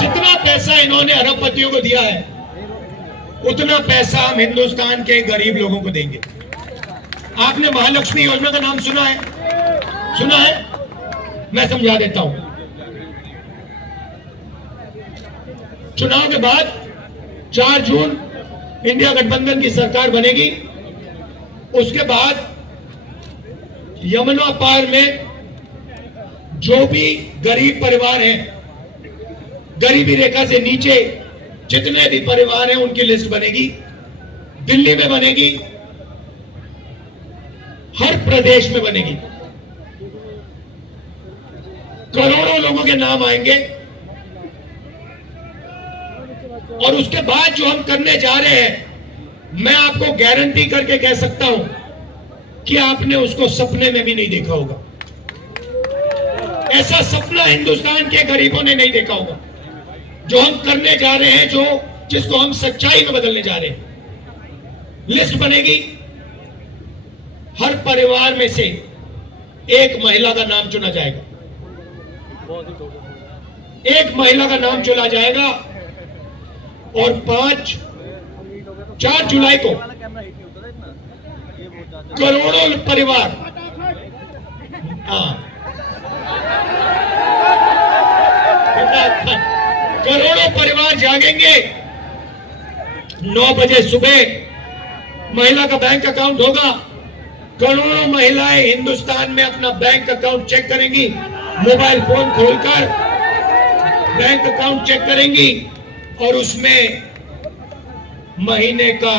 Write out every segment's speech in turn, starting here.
जितना पैसा इन्होंने अरबपतियों को दिया है उतना पैसा हम हिंदुस्तान के गरीब लोगों को देंगे। आपने महालक्ष्मी योजना का नाम सुना है? सुना है? मैं समझा देता हूं। चुनाव के बाद 4 जून इंडिया गठबंधन की सरकार बनेगी। उसके बाद यमुना पार में जो भी गरीब परिवार हैं, गरीबी रेखा से नीचे जितने भी परिवार हैं, उनकी लिस्ट बनेगी। दिल्ली में बनेगी, हर प्रदेश में बनेगी। करोड़ों लोगों के नाम आएंगे और उसके बाद जो हम करने जा रहे हैं, मैं आपको गारंटी करके कह सकता हूं कि आपने उसको सपने में भी नहीं देखा होगा। ऐसा सपना हिंदुस्तान के गरीबों ने नहीं देखा होगा जो हम करने जा रहे हैं, जिसको हम सच्चाई में बदलने जा रहे हैं। लिस्ट बनेगी, हर परिवार में से एक महिला का नाम चुना जाएगा। एक महिला का नाम चुना जाएगा और 4 जुलाई को करोड़ों परिवार, करोड़ों परिवार जागेंगे। 9 बजे सुबह महिला का बैंक अकाउंट होगा। करोड़ों महिलाएं हिंदुस्तान में अपना बैंक अकाउंट चेक करेंगी, मोबाइल फोन खोलकर बैंक अकाउंट चेक करेंगी और उसमें महीने का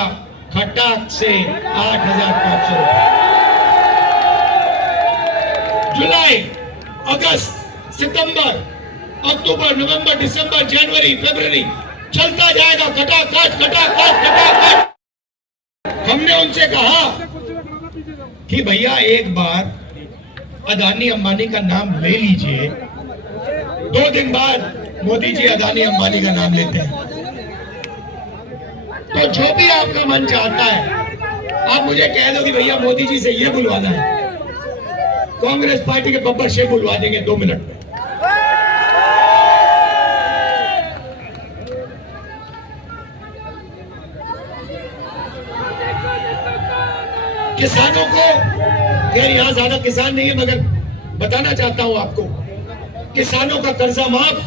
खटाक से 8,500 रुपए। जुलाई, अगस्त, सितंबर, अक्टूबर, नवंबर, दिसंबर, जनवरी, फरवरी चलता जाएगा, खटाखट खटाखट खटाखट। हमने उनसे कहा कि भैया एक बार अदानी अंबानी का नाम ले लीजिए। 2 दिन बाद मोदी जी अदानी अंबानी का नाम लेते हैं। तो जो भी आपका मन चाहता है, आप मुझे कह दो कि भैया मोदी जी से ये बुलवाना है, कांग्रेस पार्टी के बब्बर शेख बुलवा देंगे 2 मिनट में। किसानों को, खैर यहां ज्यादा किसान नहीं है मगर बताना चाहता हूं आपको, किसानों का कर्जा माफ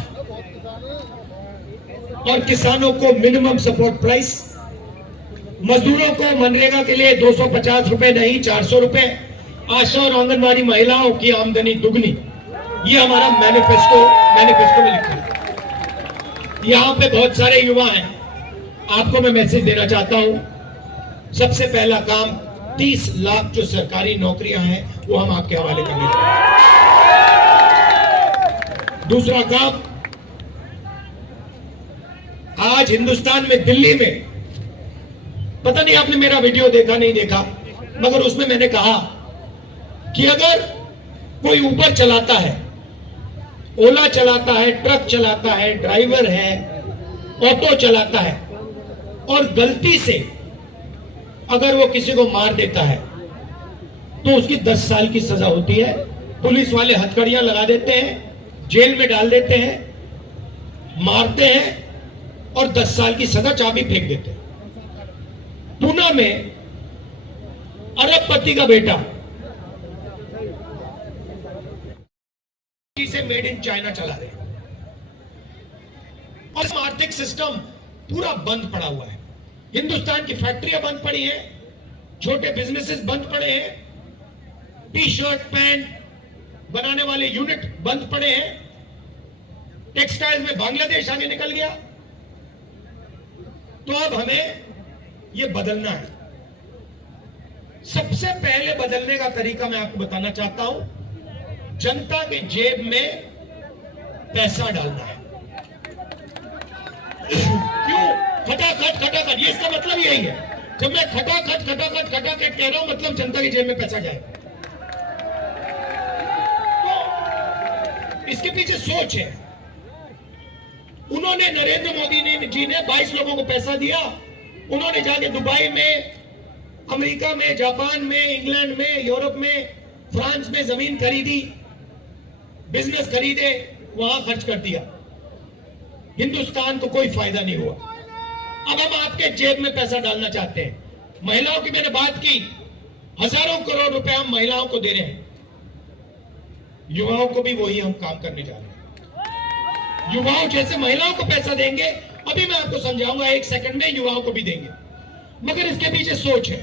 और किसानों को मिनिमम सपोर्ट प्राइस, मजदूरों को मनरेगा के लिए 250 रुपए नहीं 400 रुपए, आशा और आंगनबाड़ी महिलाओं की आमदनी दुगनी। ये हमारा मैनिफेस्टो में लिखा है। यहां पे बहुत सारे युवा हैं, आपको मैं मैसेज देना चाहता हूं। सबसे पहला काम, 30 लाख जो सरकारी नौकरियां हैं वो हम आपके हवाले करेंगे। दूसरा काम, आज हिंदुस्तान में दिल्ली में, पता नहीं आपने मेरा वीडियो देखा नहीं देखा, मगर उसमें मैंने कहा कि अगर कोई ऊबर चलाता है, ओला चलाता है, ट्रक चलाता है, ड्राइवर है, ऑटो चलाता है और गलती से अगर वो किसी को मार देता है तो उसकी 10 साल की सजा होती है। पुलिस वाले हथकड़ियां लगा देते हैं, जेल में डाल देते हैं, मारते हैं और 10 साल की सजा, चाबी फेंक देते हैं। पूना में अरबपति का बेटा से मेड इन चाइना चला रहे हैं और आर्थिक सिस्टम पूरा बंद पड़ा हुआ है। हिंदुस्तान की फैक्ट्रियां बंद पड़ी हैं, छोटे बिजनेसेस बंद पड़े हैं, टी शर्ट पैंट बनाने वाले यूनिट बंद पड़े हैं, टेक्सटाइल में बांग्लादेश आगे निकल गया। तो अब हमें यह बदलना है। सबसे पहले बदलने का तरीका मैं आपको बताना चाहता हूं, जनता के जेब में पैसा डालना है। क्यों? खटाखट खटाखट, ये इसका मतलब यही है। जब मैं खटाखट खटाखट खटाखट कह रहा हूं, मतलब जनता की जेब में पैसा जाए। तो इसके पीछे सोच है। उन्होंने, नरेंद्र मोदी जी ने 22 लोगों को पैसा दिया। उन्होंने जाके दुबई में, अमेरिका में, जापान में, इंग्लैंड में, यूरोप में, फ्रांस में जमीन खरीदी, बिजनेस खरीदे, वहां खर्च कर दिया, हिंदुस्तान को कोई फायदा नहीं हुआ। अब हम आपके जेब में पैसा डालना चाहते हैं। महिलाओं की मैंने बात की, हजारों करोड़ रुपए हम महिलाओं को दे रहे हैं, युवाओं को भी वही हम काम करने जा रहे हैं। युवाओं जैसे महिलाओं को पैसा देंगे, अभी मैं आपको समझाऊंगा, 1 सेकंड में युवाओं को भी देंगे, मगर इसके पीछे सोच है।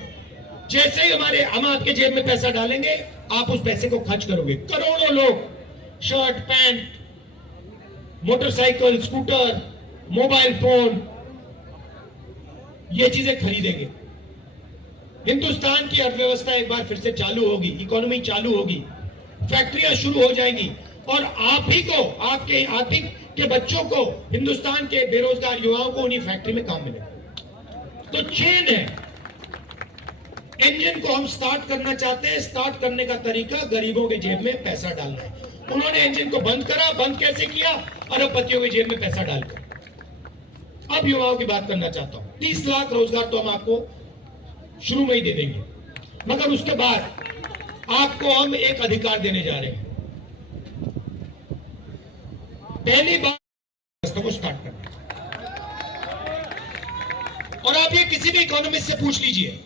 जैसे ही हम आपके जेब में पैसा डालेंगे, आप उस पैसे को खर्च करोगे। करोड़ों लोग shirt, pant, motorcycle, scooter, mobile phone, ये चीजें खरीदेंगे। हिंदुस्तान की अर्थव्यवस्था एक बार फिर से चालू होगी, इकोनॉमी चालू होगी, फैक्ट्रियां शुरू हो जाएंगी, और आप ही को, आप ही के बच्चों को, हिंदुस्तान के बेरोजगार युवाओं को उन्हीं फैक्ट्री में काम मिलेगा। तो चेन है, इंजन को हम स्टार्ट करना चाहते हैं। स्टार्ट करने का तरीका गरीबों के जेब में पैसा डालना है। उन्होंने इंजन को बंद करा। बंद कैसे किया? अरबपतियों के जेब में पैसा डालकर। अब युवाओं की बात करना चाहता हूं। 30 लाख रोजगार तो हम आपको शुरू में ही दे देंगे, मगर उसके बाद आपको हम एक अधिकार देने जा रहे हैं। पहली बार रास्तों को स्टार्ट करना, और आप ये किसी भी इकोनॉमिस्ट से पूछ लीजिए,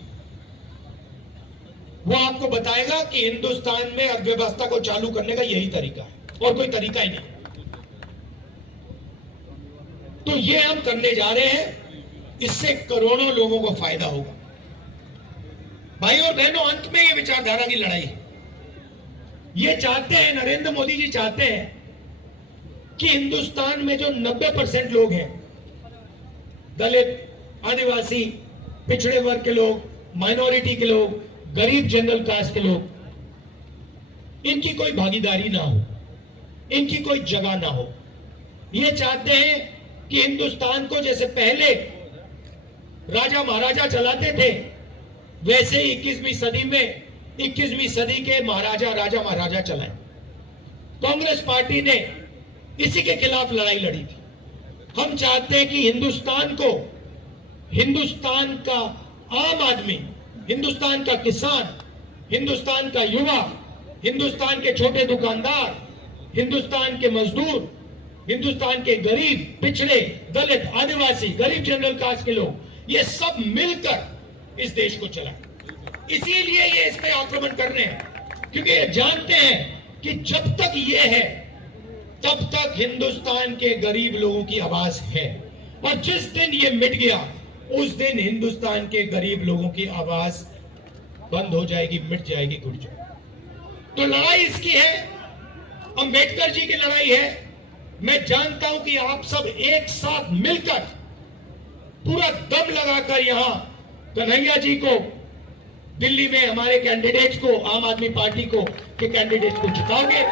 वो आपको बताएगा कि हिंदुस्तान में अर्थव्यवस्था को चालू करने का यही तरीका है, और कोई तरीका ही नहीं। तो ये हम करने जा रहे हैं, इससे करोड़ों लोगों को फायदा होगा। भाई और बहनों, अंत में ये विचारधारा की लड़ाई है। ये चाहते हैं, नरेंद्र मोदी जी चाहते हैं कि हिंदुस्तान में जो 90% लोग हैं, दलित, आदिवासी, पिछड़े वर्ग के लोग, माइनॉरिटी के लोग, गरीब जनरल कास्ट के लोग, इनकी कोई भागीदारी ना हो, इनकी कोई जगह ना हो। ये चाहते हैं कि हिंदुस्तान को जैसे पहले राजा महाराजा चलाते थे, वैसे ही 21वीं सदी में 21वीं सदी के महाराजा, राजा महाराजा चलाएं। कांग्रेस पार्टी ने इसी के खिलाफ लड़ाई लड़ी थी। हम चाहते हैं कि हिंदुस्तान को, हिंदुस्तान का आम आदमी, हिंदुस्तान का किसान, हिंदुस्तान का युवा, हिंदुस्तान के छोटे दुकानदार, हिंदुस्तान के मजदूर, हिंदुस्तान के गरीब, पिछड़े, दलित, आदिवासी, गरीब जनरल कास्ट के लोग, ये सब मिलकर इस देश को चलाएं। इसीलिए ये इस पे आक्रमण कर रहे हैं, क्योंकि ये जानते हैं कि जब तक ये है, तब तक हिंदुस्तान के गरीब लोगों की आवाज है, और जिस दिन ये मिट गया, उस दिन हिंदुस्तान के गरीब लोगों की आवाज बंद हो जाएगी, मिट जाएगी, घुट जाएगी। तो लड़ाई इसकी है, अंबेडकर जी की लड़ाई है। मैं जानता हूं कि आप सब एक साथ मिलकर, पूरा दम लगाकर यहां कन्हैया जी को, दिल्ली में हमारे कैंडिडेट को, आम आदमी पार्टी को के कैंडिडेट को जिताओगे।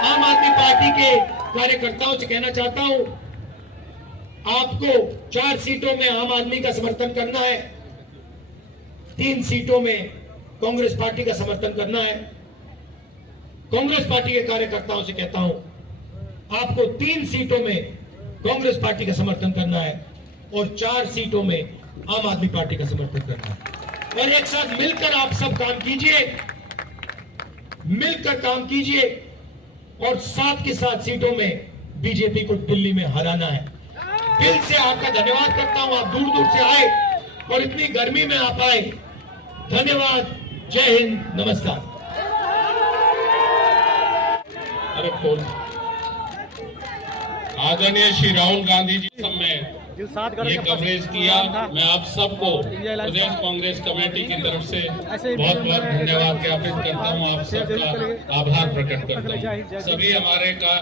आम आदमी पार्टी के कार्यकर्ताओं से कहना चाहता हूं, आपको 4 सीटों में आम आदमी का समर्थन करना है, 3 सीटों में कांग्रेस पार्टी का समर्थन करना है। कांग्रेस पार्टी के कार्यकर्ताओं से कहता हूं, आपको 3 सीटों में कांग्रेस पार्टी का समर्थन करना है, और 4 सीटों में आम आदमी पार्टी का समर्थन करना है। और एक साथ मिलकर आप सब काम कीजिए, मिलकर काम कीजिए, और 7 की 7 सीटों में बीजेपी को दिल्ली में हराना है। दिल से आपका धन्यवाद करता हूं, आप दूर दूर से आए और इतनी गर्मी में आप आए। धन्यवाद। जय हिंद, नमस्कार। अरे खोल। आदरणीय श्री राहुल गांधी जी समय ये कवरेज किया, मैं आप सबको प्रदेश कांग्रेस कमेटी की तरफ से बहुत बहुत धन्यवाद ज्ञापित करता हूं, आप सबका आभार प्रकट करता हूं। सभी हमारे का